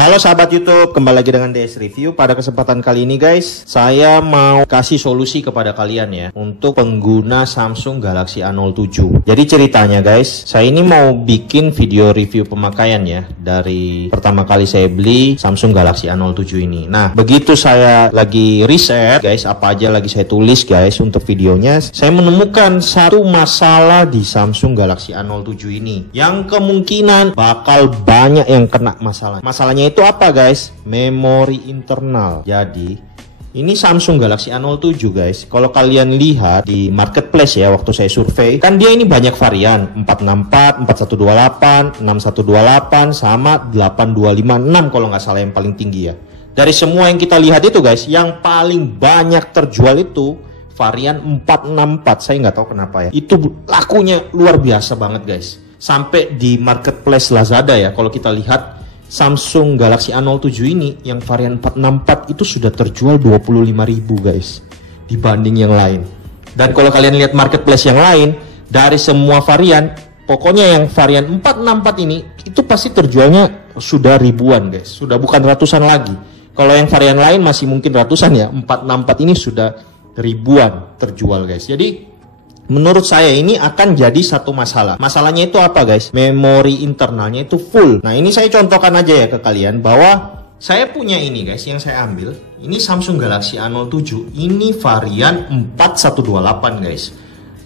Halo sahabat YouTube, kembali lagi dengan DS Review. Pada kesempatan kali ini guys, saya mau kasih solusi kepada kalian ya untuk pengguna Samsung Galaxy A07. Jadi ceritanya guys, saya ini mau bikin video review pemakaian ya dari pertama kali saya beli Samsung Galaxy A07 ini. Nah, begitu saya lagi riset guys, apa aja lagi saya tulis guys untuk videonya, saya menemukan satu masalah di Samsung Galaxy A07 ini yang kemungkinan bakal banyak yang kena masalah. Masalahnya itu apa guys? Memori internal. Jadi ini Samsung Galaxy A07 guys. Kalau kalian lihat di marketplace ya, waktu saya survei, kan dia ini banyak varian, 464, 4128, 6128 sama 8256 kalau nggak salah yang paling tinggi ya. Dari semua yang kita lihat itu guys, yang paling banyak terjual itu varian 464. Saya nggak tahu kenapa ya. Itu lakunya luar biasa banget guys. Sampai di marketplace Lazada ya, kalau kita lihat Samsung Galaxy A07 ini yang varian 464 itu sudah terjual 25.000 guys dibanding yang lain. Dan kalau kalian lihat marketplace yang lain, dari semua varian, pokoknya yang varian 464 ini itu pasti terjualnya sudah ribuan guys, sudah bukan ratusan lagi. Kalau yang varian lain masih mungkin ratusan ya, 464 ini sudah ribuan terjual guys. Jadi menurut saya ini akan jadi satu masalah. Masalahnya itu apa guys? Memori internalnya itu full. Nah ini saya contohkan aja ya ke kalian bahwa saya punya ini guys yang saya ambil. Ini Samsung Galaxy A07. Ini varian 4128 guys.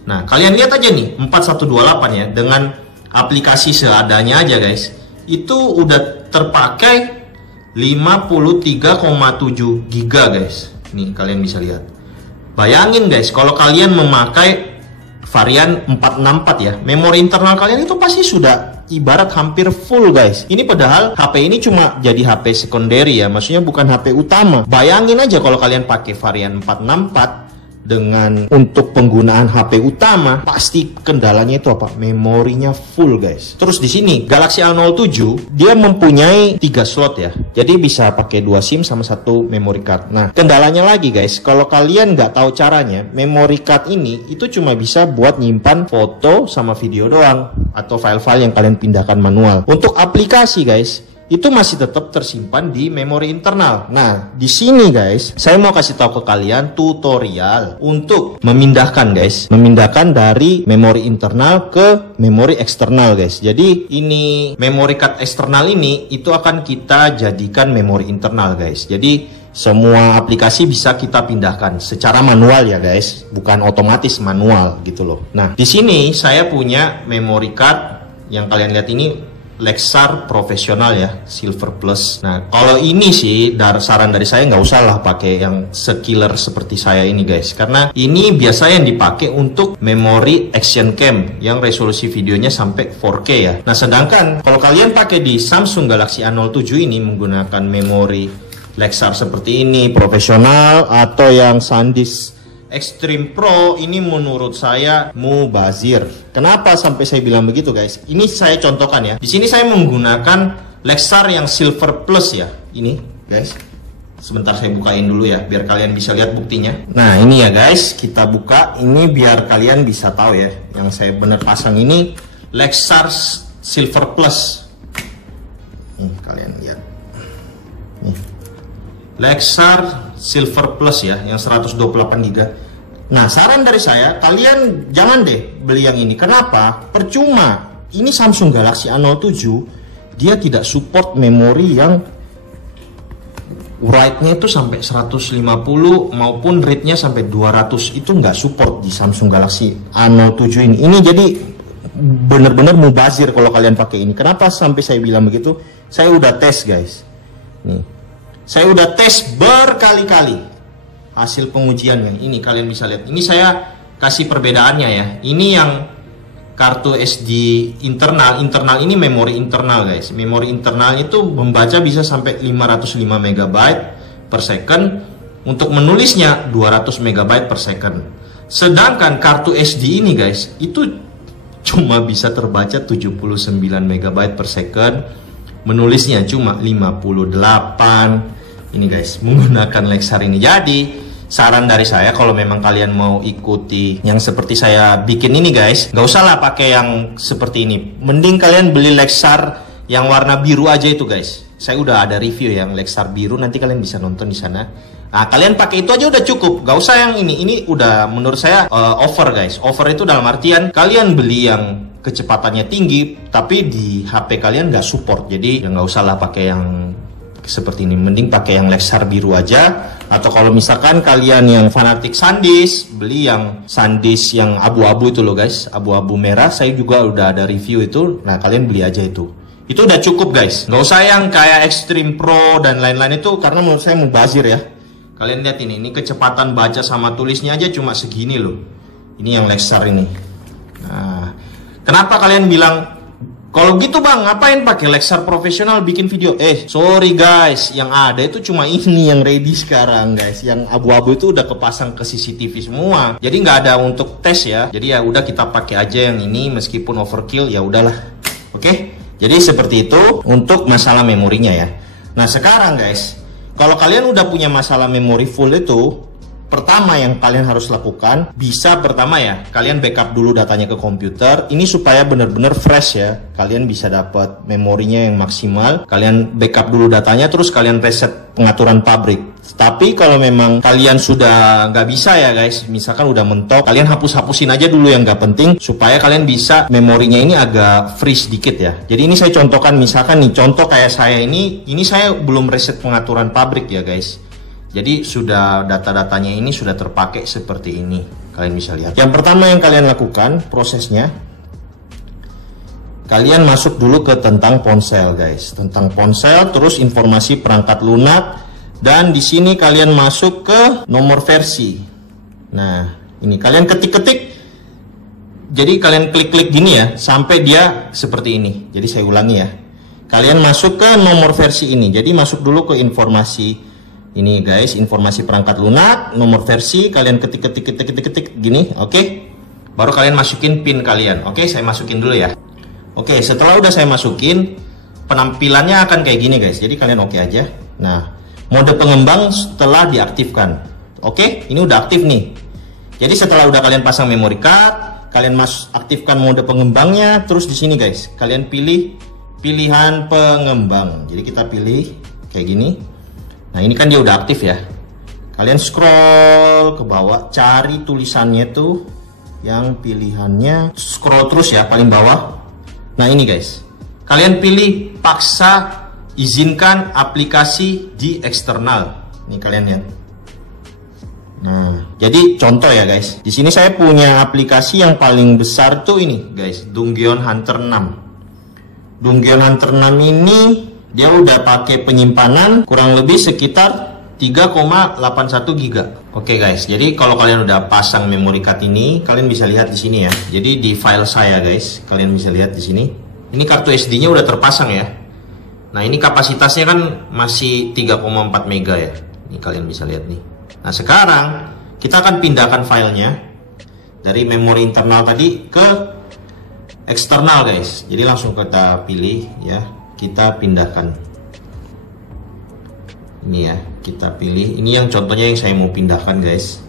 Nah kalian lihat aja nih 4128 ya. Dengan aplikasi seadanya aja guys. Itu udah terpakai 53,7 GB guys. Nih kalian bisa lihat. Bayangin guys kalau kalian memakai varian 464 ya, memori internal kalian itu pasti sudah ibarat hampir full guys. Ini padahal HP ini cuma jadi HP secondary ya, maksudnya bukan HP utama. Bayangin aja kalau kalian pakai varian 464 dengan untuk penggunaan HP utama, pasti kendalanya itu apa? Memorinya full guys. Terus di sini Galaxy A07 dia mempunyai 3 slot ya, jadi bisa pakai 2 SIM sama 1 memory card. Nah kendalanya lagi guys, kalau kalian nggak tahu caranya, memory card ini itu cuma bisa buat nyimpan foto sama video doang, atau file-file yang kalian pindahkan manual. Untuk aplikasi guys, itu masih tetap tersimpan di memori internal. Nah, di sini guys, saya mau kasih tahu ke kalian tutorial untuk memindahkan guys, memindahkan dari memori internal ke memori eksternal guys. Jadi ini memori card eksternal ini itu akan kita jadikan memori internal guys. Jadi semua aplikasi bisa kita pindahkan secara manual ya guys, bukan otomatis, manual gitu loh. Nah, di sini saya punya memory card yang kalian lihat ini Lexar profesional ya, Silver Plus. Nah kalau ini sih saran dari saya nggak usah lah pakai yang sekiller seperti saya ini guys, karena ini biasa yang dipakai untuk memori action cam yang resolusi videonya sampai 4K ya. Nah sedangkan kalau kalian pakai di Samsung Galaxy A07 ini menggunakan memori Lexar seperti ini profesional atau yang SanDisk Extreme Pro, ini menurut saya mubazir. Kenapa sampai saya bilang begitu guys? Ini saya contohkan ya. Di sini saya menggunakan Lexar yang Silver Plus ya. Ini guys. Sebentar saya bukain dulu ya biar kalian bisa lihat buktinya. Nah, ini ya guys, kita buka ini biar kalian bisa tahu ya. Yang saya bener pasang ini Lexar Silver Plus. Nih, kalian lihat. Nih. Lexar Silver Plus ya, yang 128 GB. Nah, saran dari saya, kalian jangan deh beli yang ini. Kenapa? Percuma. Ini Samsung Galaxy A07, dia tidak support memori yang write-nya itu sampai 150 maupun read-nya sampai 200. Itu nggak support di Samsung Galaxy A07 ini. Ini jadi bener-bener mubazir kalau kalian pakai ini. Kenapa sampai saya bilang begitu? Saya udah tes guys. Nih. Saya udah tes berkali-kali hasil pengujian yang ini kalian bisa lihat. Ini saya kasih perbedaannya ya. Ini yang kartu SD internal ini memori internal guys. Memori internal itu membaca bisa sampai 505 MB per second. Untuk menulisnya 200 MB per second. Sedangkan kartu SD ini guys, itu cuma bisa terbaca 79 MB per second. Menulisnya cuma 58. Ini guys, menggunakan Lexar ini. Jadi saran dari saya, kalau memang kalian mau ikuti yang seperti saya bikin ini guys, nggak usah lah pakai yang seperti ini. Mending kalian beli Lexar yang warna biru aja itu guys. Saya udah ada review yang Lexar biru, nanti kalian bisa nonton di sana. Nah, kalian pakai itu aja udah cukup, gak usah yang ini udah menurut saya over guys. Over itu dalam artian kalian beli yang kecepatannya tinggi, tapi di HP kalian gak support. Jadi ya nggak usah lah pakai yang seperti ini, mending pakai yang Lexar biru aja. Atau kalau misalkan kalian yang fanatik SanDisk, beli yang SanDisk yang abu-abu itu loh guys, abu-abu merah. Saya juga udah ada review itu. Nah, kalian beli aja itu udah cukup guys. Nggak usah yang kayak Extreme Pro dan lain-lain itu, karena menurut saya mubazir ya. Kalian lihat ini kecepatan baca sama tulisnya aja cuma segini loh. Ini yang Lexar ini. Nah, kenapa kalian bilang, kalau gitu bang, ngapain pakai Lexar profesional bikin video? Sorry guys, yang ada itu cuma ini yang ready sekarang guys. Yang abu-abu itu udah kepasang ke CCTV semua. Jadi nggak ada untuk tes ya. Jadi ya udah kita pakai aja yang ini, meskipun overkill ya udahlah. Oke? Jadi seperti itu untuk masalah memorinya ya. Nah sekarang guys, kalau kalian udah punya masalah memori full itu, pertama yang kalian harus lakukan, pertama ya, kalian backup dulu datanya ke komputer. Ini supaya benar-benar fresh ya. Kalian bisa dapat memorinya yang maksimal. Kalian backup dulu datanya, terus kalian reset pengaturan pabrik. Tapi kalau memang kalian sudah nggak bisa ya guys, misalkan udah mentok, kalian hapus-hapusin aja dulu yang nggak penting, supaya kalian bisa memorinya ini agak free sedikit ya. Jadi ini saya contohkan, misalkan nih, contoh kayak saya ini saya belum reset pengaturan pabrik ya guys. Jadi sudah data-datanya ini sudah terpakai seperti ini. Kalian bisa lihat. Yang pertama yang kalian lakukan prosesnya, kalian masuk dulu ke tentang ponsel guys. Tentang ponsel, terus informasi perangkat lunak, dan di sini kalian masuk ke nomor versi. Nah, ini kalian ketik-ketik. Jadi kalian klik-klik gini ya, sampai dia seperti ini. Jadi saya ulangi ya. Kalian masuk ke nomor versi ini. Jadi masuk dulu ke informasi ini guys, informasi perangkat lunak, nomor versi, kalian ketik gini, oke? Baru kalian masukin PIN kalian, oke? Saya masukin dulu ya. Oke, setelah udah saya masukin, penampilannya akan kayak gini guys. Jadi kalian oke aja. Nah, mode pengembang setelah diaktifkan. Oke, ini udah aktif nih. Jadi setelah udah kalian pasang memory card, kalian aktifkan mode pengembangnya, terus di sini guys, kalian pilih pilihan pengembang. Jadi kita pilih kayak gini. Nah ini kan dia udah aktif ya. Kalian scroll ke bawah, cari tulisannya tuh yang pilihannya, scroll terus ya paling bawah. Nah ini guys, kalian pilih paksa izinkan aplikasi di eksternal. Nih kalian lihat. Nah, jadi contoh ya guys. Di sini saya punya aplikasi yang paling besar tuh ini guys, Dungeon Hunter 6. Dungeon Hunter 6 ini dia udah pakai penyimpanan kurang lebih sekitar 3,81 GB. Oke guys, jadi kalau kalian udah pasang memory card ini, kalian bisa lihat di sini ya. Jadi di file saya guys, kalian bisa lihat di sini. Ini kartu SD-nya udah terpasang ya. Nah, ini kapasitasnya kan masih 3,4 MB ya. Ini kalian bisa lihat nih. Nah, sekarang kita akan pindahkan filenya dari memori internal tadi ke eksternal guys. Jadi langsung kita pilih ya. Kita pindahkan ini ya, kita pilih ini yang contohnya yang saya mau pindahkan guys.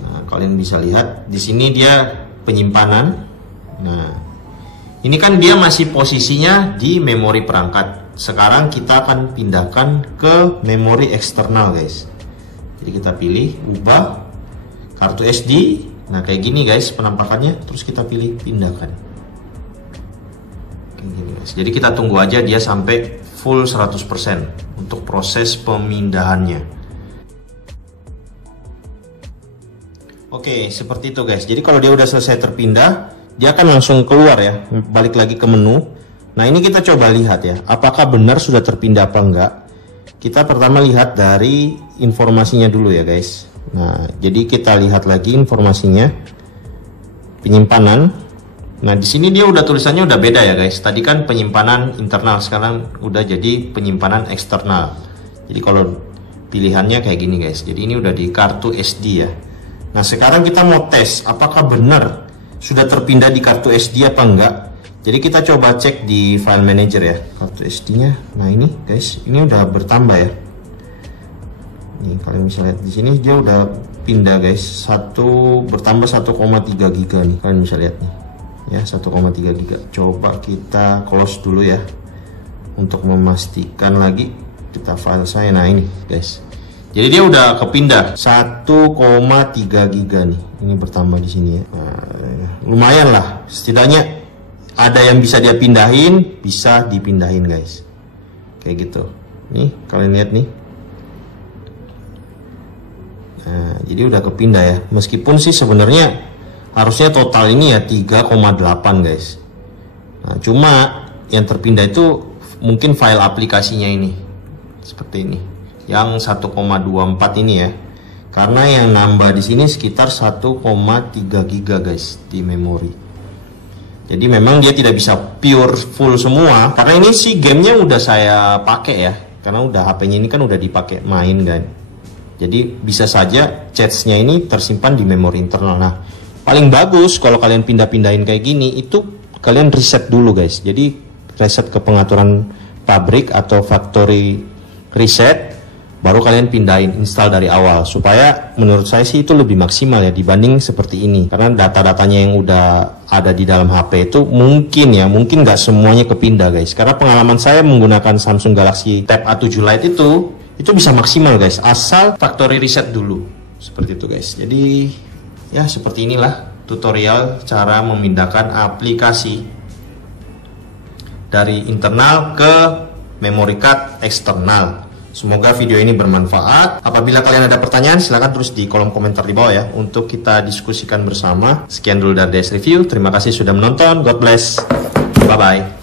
Nah kalian bisa lihat di sini dia penyimpanan. Nah ini kan dia masih posisinya di memori perangkat. Sekarang kita akan pindahkan ke memori eksternal guys. Jadi kita pilih ubah kartu SD. Nah kayak gini guys penampakannya, terus kita pilih pindahkan. Gini guys. Jadi kita tunggu aja dia sampai full 100% untuk proses pemindahannya. Oke, seperti itu guys. Jadi kalau dia udah selesai terpindah, dia akan langsung keluar ya, balik lagi ke menu. Nah ini kita coba lihat ya, apakah benar sudah terpindah apa enggak. Kita pertama lihat dari informasinya dulu ya guys. Nah jadi kita lihat lagi informasinya, penyimpanan. Nah di sini dia udah tulisannya udah beda ya guys. Tadi kan penyimpanan internal, sekarang udah jadi penyimpanan eksternal. Jadi kalau pilihannya kayak gini guys. Jadi ini udah di kartu SD ya. Nah sekarang kita mau tes apakah benar sudah terpindah di kartu SD apa enggak. Jadi kita coba cek di file manager ya, kartu SD-nya. Nah ini guys, ini udah bertambah ya. Nih kalian bisa lihat di sini dia udah pindah guys. Bertambah 1,3 GB nih. Kalian bisa lihat nih. Ya 1,3 GB. Coba kita close dulu ya. Untuk memastikan lagi, kita file saya. Nah ini guys, jadi dia udah kepindah 1,3 giga nih. Ini bertambah di sini ya. Nah, lumayan lah, setidaknya ada yang bisa dia pindahin, bisa dipindahin guys. Kayak gitu. Nih kalian lihat nih. Nah, jadi udah kepindah ya. Meskipun sih sebenarnya harusnya total ini ya 3,8 guys. Nah, cuma yang terpindah itu mungkin file aplikasinya ini. Seperti ini. Yang 1,24 ini ya. Karena yang nambah di sini sekitar 1,3 giga guys di memori. Jadi memang dia tidak bisa pure full semua. Karena ini sih gamenya udah saya pakai ya. Karena udah HP-nya ini kan udah dipakai main kan. Jadi bisa saja cache-nya ini tersimpan di memori internal. Nah, paling bagus kalau kalian pindah-pindahin kayak gini, itu kalian reset dulu guys. Jadi reset ke pengaturan pabrik atau factory reset, baru kalian pindahin, install dari awal. Supaya menurut saya sih itu lebih maksimal ya dibanding seperti ini. Karena data-datanya yang udah ada di dalam HP itu mungkin nggak semuanya kepindah guys. Karena pengalaman saya menggunakan Samsung Galaxy Tab A7 Lite itu bisa maksimal guys, asal factory reset dulu. Seperti itu guys. Jadi ya seperti inilah tutorial cara memindahkan aplikasi dari internal ke memory card eksternal. Semoga video ini bermanfaat. Apabila kalian ada pertanyaan, silahkan tulis di kolom komentar di bawah ya, untuk kita diskusikan bersama. Sekian dulu dari DS Review. Terima kasih sudah menonton. God bless. Bye bye.